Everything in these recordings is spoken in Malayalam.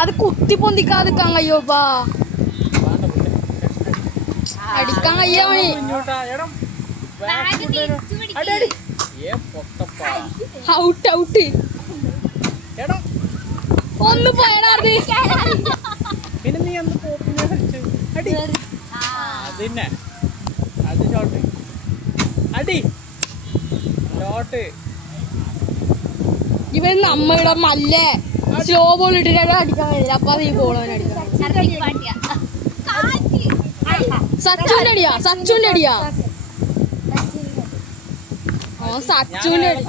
അത് കുത്തി പൊന്തിക്കാതിക്കാൻ കഴിയോപ്പാ അടിക്കാൻ കഴിയാ ഔട്ട് ഔട്ട് ഒന്ന് പോയടാ പിന്നെ നീ എന്ത് പോപ്പിനെ കളിച്ചു അടി അതിന്നെ അത് ഷോട്ട് അടി ഷോട്ട് ഇവൻ നമ്മളുടെ മല്ലേ സ്ലോ ബോൾ ഇട്ടിട്ട് അടിക്കാൻ കഴിയില്ല അപ്പൊ ഈ ബോൾ അവൻ അടിക്കാൻ സച്ചുവിന്റെ അടിയാ സച്ചുവിന്റെ അടിയാ ഓ സച്ചുവിന്റെ അടി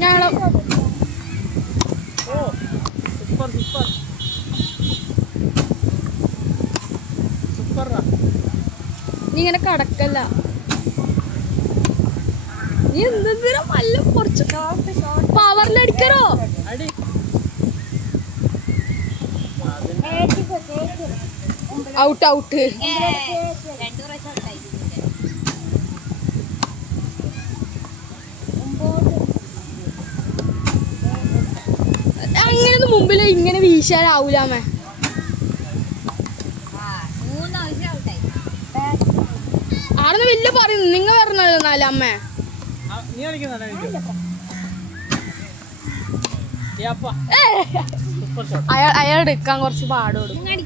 ഞാനോ സൂപ്പർ സൂപ്പർ സൂപ്പർ നീ ഇങ്ങനെ കടക്കല്ല നീ എന്തെങ്കിലും നല്ല കുറച്ച് പവറിലടിക്കണോ അടി ഔട്ട് ഔട്ട് അങ്ങനെയൊന്നും മുമ്പിൽ ഇങ്ങനെ വീശാനാവൂലാമേ ആടെന്ന് വലിയ പറയുന്നു നിങ്ങൾ പറഞ്ഞല്ലോ അമ്മേ അയാൾ എടുക്കാൻ കുറച്ച് പാടും